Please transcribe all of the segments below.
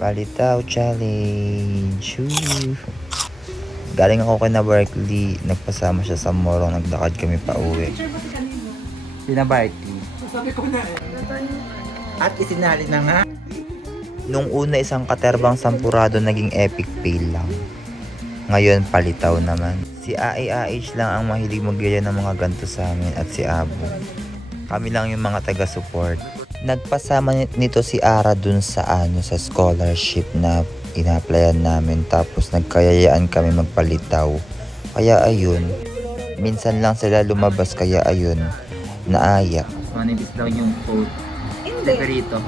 Palitaw challenge. Woo! Galing ako kay na Berkeley. Nagpasama siya sa Morong. Naglakad kami pa uwi. Sina Berkeley. Sabi ko na eh. At isinali na nga. Nung una isang katerbang sampurado naging epic fail lang. Ngayon palitaw naman. Si AIH lang ang mahilig magyaya ng mga ganto sa amin at si Abo. Kami lang yung mga taga-support. Nagpasama nito si Ara dun sa sa scholarship na ina-applyan namin, tapos nagkayayaan kami magpalitaw. Kaya ayun, minsan lang sila lumabas, kaya ayun, naaya. Manipis lang yung coat. Hindi. Perito.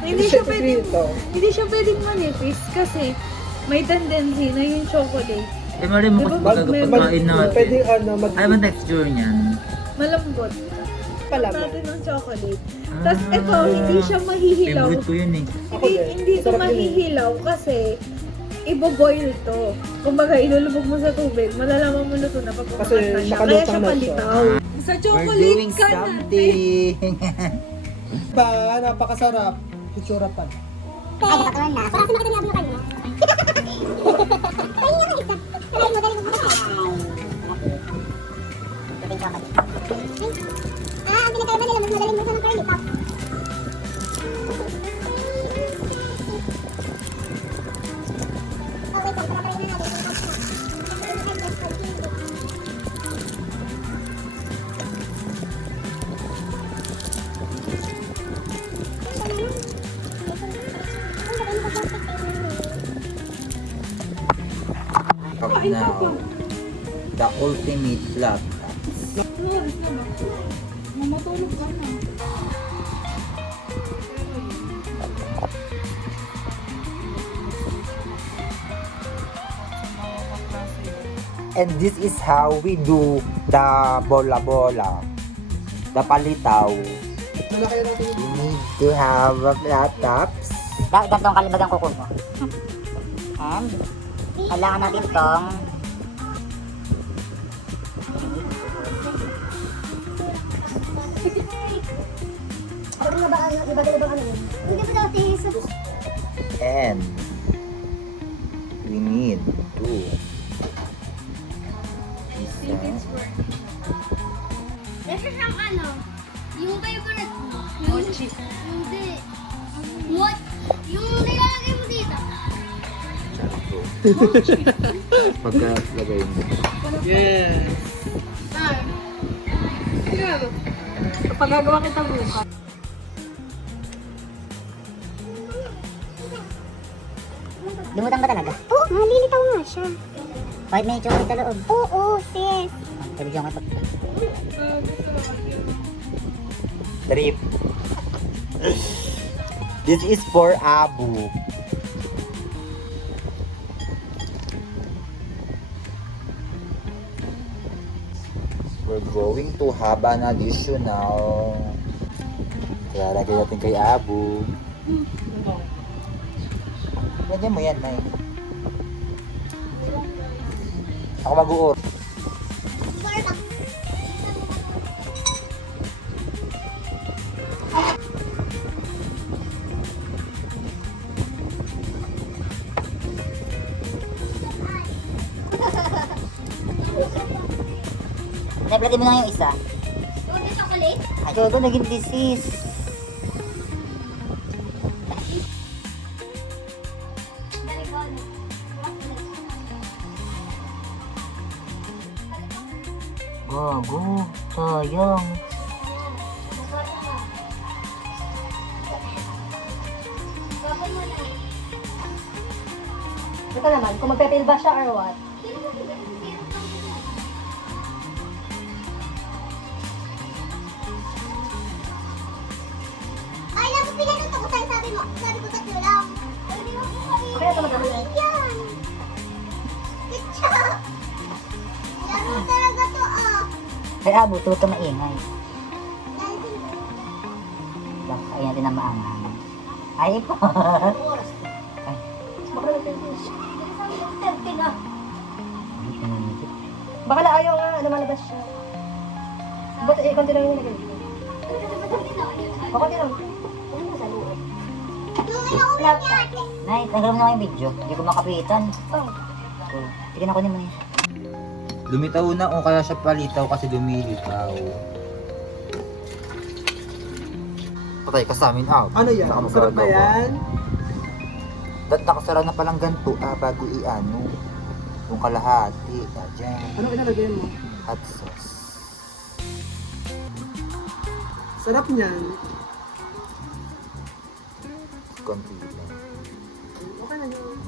Hindi siya pwedeng manipis kasi may tendency na yung chocolate. Eh, mali mo kasi pagkakain natin. Pwede Ano ba texture niyan? Malambot. Palaman. Natin ng chocolate. Tapos ito, hindi siya mahihilaw. Favorite ko yun eh. Hindi ito mahihilaw kasi ibo-boil to. Kumbaga, ilulubog mo sa tubig, malalaman mo luto na pagpumakas na siya. Kaya siya palitaw. Sa We're chocolate doing ka na. something. Ba, napakasarap. Itsura pa. Ay, nakatulan na. Parang sumakit ang labi mo kayo. Ay, nga isa. Dali mo ka. Ay, chocolate. Ang pinagkaiba nila, mas madaling mo sa ng curly pop. Okay, so, para rin na natin. Up now, the ultimate love. Mamatulog ka na. And this is how we do the bola-bola, the palitaw. You need to have a flat tops. Gantong kalibag ang kuko mo. And, kailangan natin itong And we need to This is ang ano, yung favorite mo. Mochi. Hindi. What? Yung nilalagay mo dito. pagkalagay mo. Yes. Siguro. Kapag gagawa kita bukas. Lumutang ba talaga? Oo, nalilitaw nga siya. Kahit may chocolate sa loob. Oo, sis. Pwede dyan ka Trip. This is for Abu. We're going to have an additional. Lalagay natin kay Abu. Ganyan mo yan, Nay. Ako mag-uor. Naplagay mo na yung isa. Yung chocolate? Ay, ito naging disease. Gago, sayang. Ito naman, kung magpepil ba siya or what? Ay, naku, pinanuto ko sa'yo, sabi mo. Sabi ko tatlo lang. Sabi mo, Kaya ito magkakalit. yan. Good job. Laro talaga to, ah. Kaya abo, tuto maingay. Dahil din. Ayan natin ang maangang. Ay po. Ay. Baka na ayaw nga, lumalabas siya. Ba't konti lang yung nagay? Konti lang. Nay, tanggalin mo na yung video. Hindi ko makapitan. Sige na, kunin mo niya. Lumitaw na o kaya siya palitaw kasi lumilitaw. Patay ka sa amin out. Ano yan? Masarap ba yan? Ba't nakasara na palang ganito bago i-ano? Yung kalahati. Diyan. Ano inalagay mo? Hot sauce. Sarap niyan. Konti lang. Okay na yun.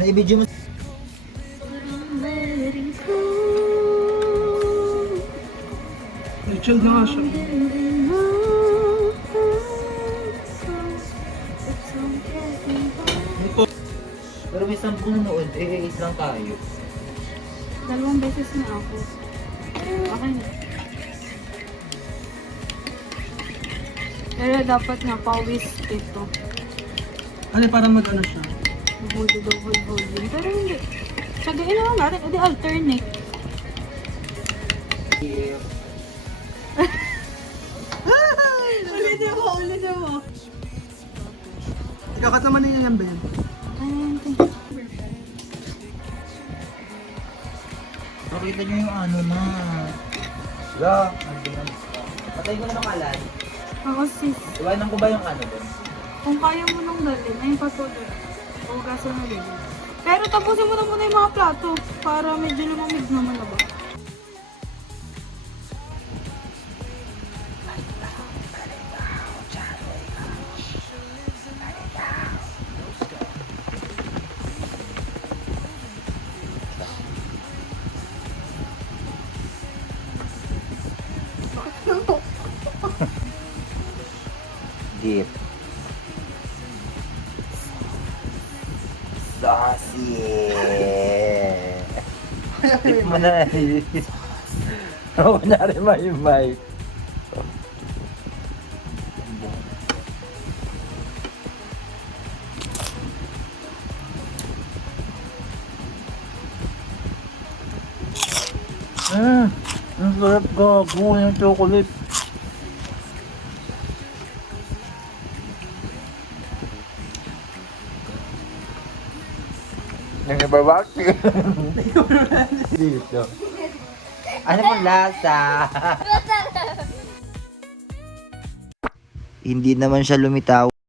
Na-video mo. Chill na nga siya. Pero may 10 noon, is lang tayo. 2 beses na ako. Okay na. Pero dapat nga pawis ito. Ano parang mag-ano siya? Double din. Pero hindi. Sagain naman natin. Hindi alternate. Ulitin mo. Ikakat naman niya yan, Ben. Ayan, Nakita niyo yung ano na. Yeah. Patay ko na ng kalan. Ako sis. Iwanan ko ba yung ano doon? Kung kaya mo nang dalhin, ay patuloy. Hugasan na rin. Pero tapusin mo na muna yung mga plato para medyo lumamig naman na ba? Dip. Saucy. Dip mo na. Oo, kunyari may. Ang sarap gago yung chocolate. Yung nababaki. Dito. Ano pong lasa? Hindi naman siya lumitaw